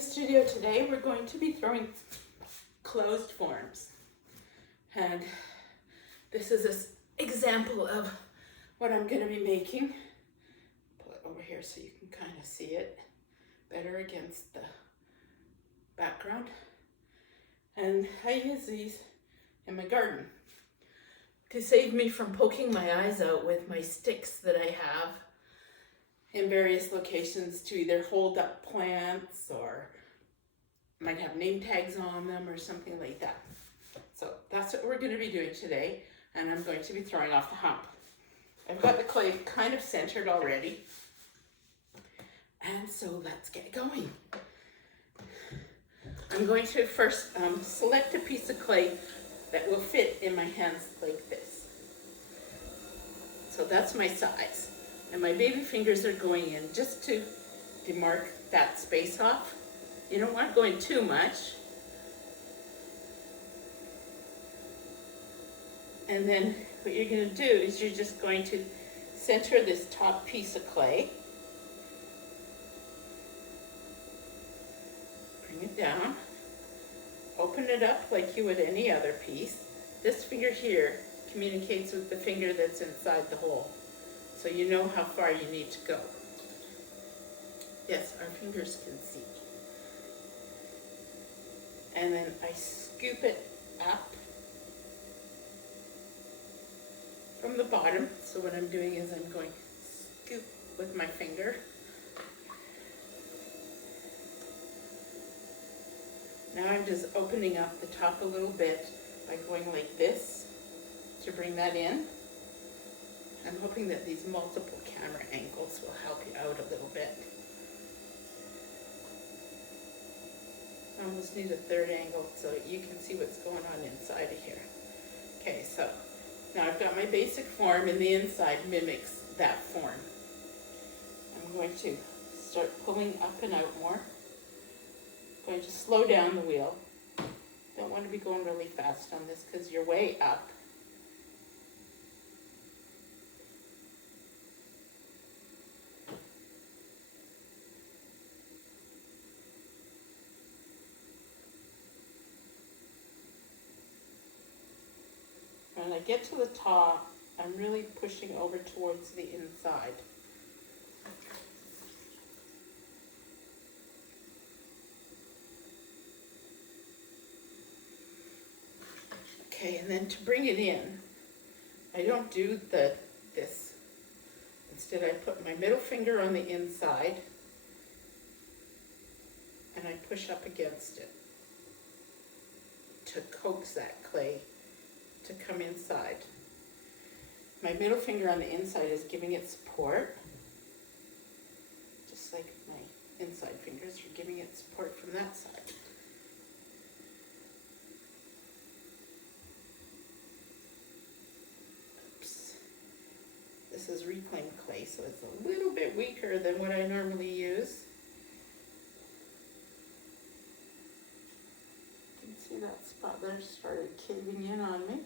the studio today, we're going to be throwing closed forms. And this is an example of what I'm going to be making. Pull it over here so you can kind of see it better against the background. And I use these in my garden to save me from poking my eyes out with my sticks that I have in various locations to either hold up plants or might have name tags on them or something like that. So that's what we're going to be doing today, and I'm going to be throwing off the hump. I've got the clay kind of centered already, and so let's get going. I'm going to first select a piece of clay that will fit in my hands like this. So that's my size. And my baby fingers are going in just to demark that space off. You don't want to go in too much. And then what you're going to do is you're just going to center this top piece of clay. Bring it down. Open it up like you would any other piece. This finger here communicates with the finger that's inside the hole, so you know how far you need to go. Yes, our fingers can see. And then I scoop it up from the bottom. So what I'm doing is I'm going scoop with my finger. Now I'm just opening up the top a little bit by going like this to bring that in. I'm hoping that these multiple camera angles will help you out a little bit. I almost need a third angle so you can see what's going on inside of here. Okay, so now I've got my basic form and the inside mimics that form. I'm going to start pulling up and out more. I'm going to slow down the wheel. Don't want to be going really fast on this because you're way up. When I get to the top, I'm really pushing over towards the inside. Okay, and then to bring it in, I don't do this. Instead, I put my middle finger on the inside and I push up against it to coax that clay to come inside. My middle finger on the inside is giving it support, just like my inside fingers are giving it support from that side. Oops. This is reclaimed clay, so it's a little bit weaker than what I normally use. You can see that spot there started caving in on me.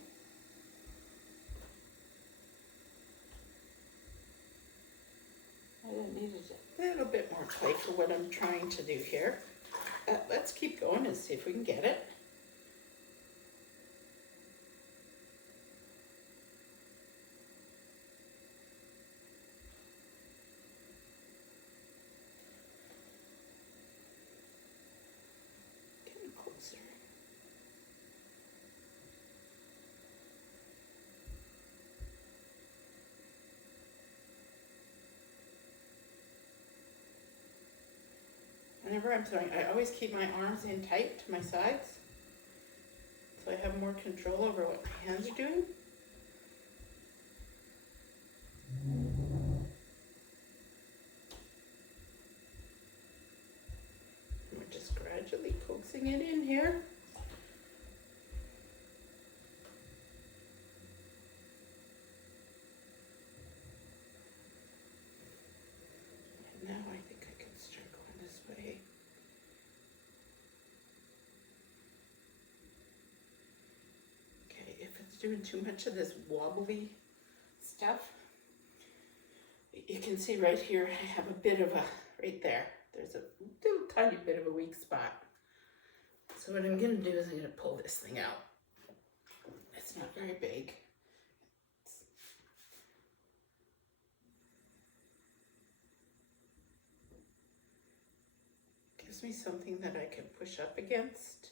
I needed a little bit more clay for what I'm trying to do here. Let's keep going and see if we can get it. Getting closer. Whenever I'm throwing, I always keep my arms in tight to my sides so I have more control over what my hands are doing. And we're just gradually coaxing it in here. And now I think I can start going this way. Okay, if it's doing too much of this wobbly stuff, you can see right here I have a bit of a, right there, there's a little tiny bit of a weak spot. So what I'm gonna do is I'm gonna pull this thing out. It's not very big. Gives me something that I can push up against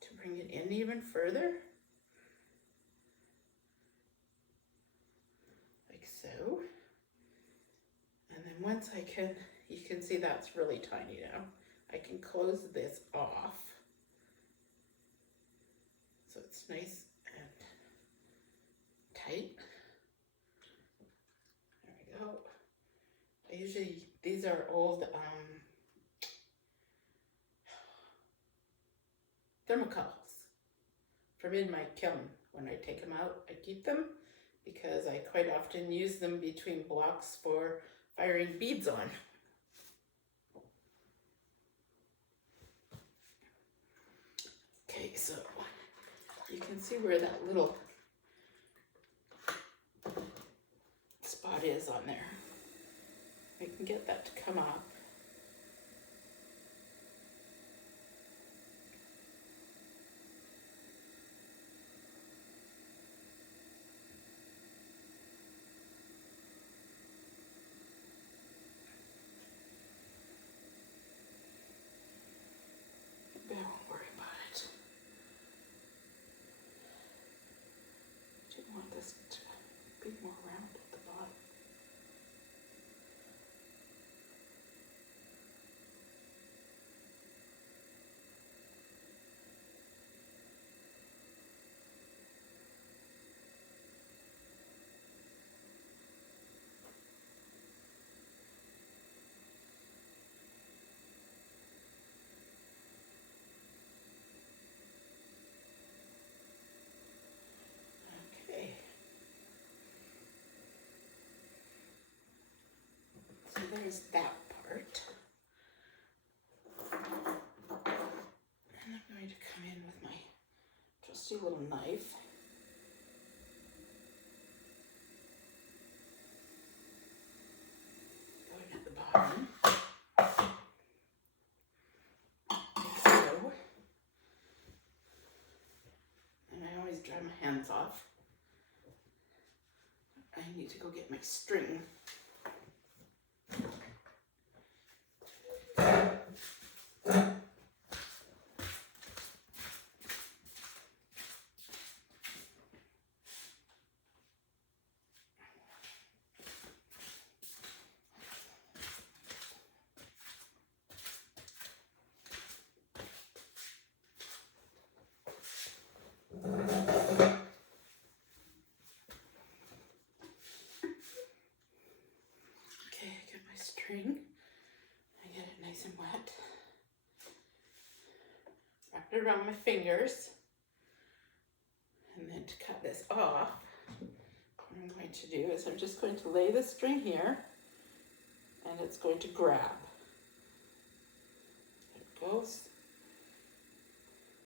to bring it in even further. Like so. And then once I can, you can see that's really tiny now. I can close this off. So it's nice and tight. There we go. I usually, these are old thermocouples from in my kiln. When I take them out, I keep them because I quite often use them between blocks for firing beads on. Okay, so you can see where that little spot is on there. I can get that to come up. But I won't worry about it. I didn't want this to be more round at the bottom. Okay. So there's that part. And I'm going to come in with my trusty little knife. Going at the bottom. Like so. And I always dry my hands off. I need to go get my string. String. I get it nice and wet. Wrap it around my fingers. And then to cut this off, what I'm going to do is I'm just going to lay the string here and it's going to grab. There it goes.